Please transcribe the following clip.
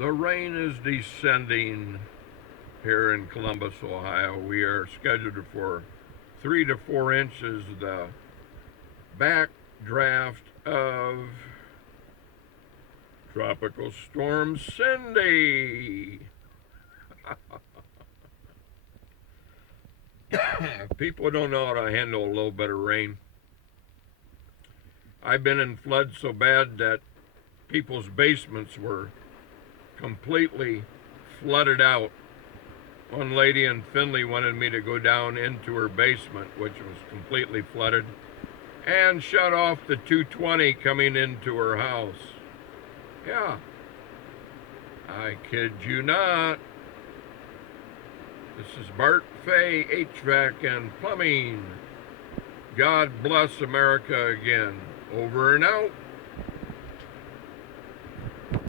The rain is descending here in Columbus, Ohio. We are scheduled for 3 to 4 inches. The backdraft of Tropical Storm Cindy. People don't know how to handle a little bit of rain. I've been in floods so bad that people's basements were completely flooded out. One lady in Findlay wanted me to go down into her basement, which was completely flooded, and shut off the 220 coming into her house. Yeah, I kid you not. This is Bart Fay, HVAC and Plumbing. God bless America again. Over and out.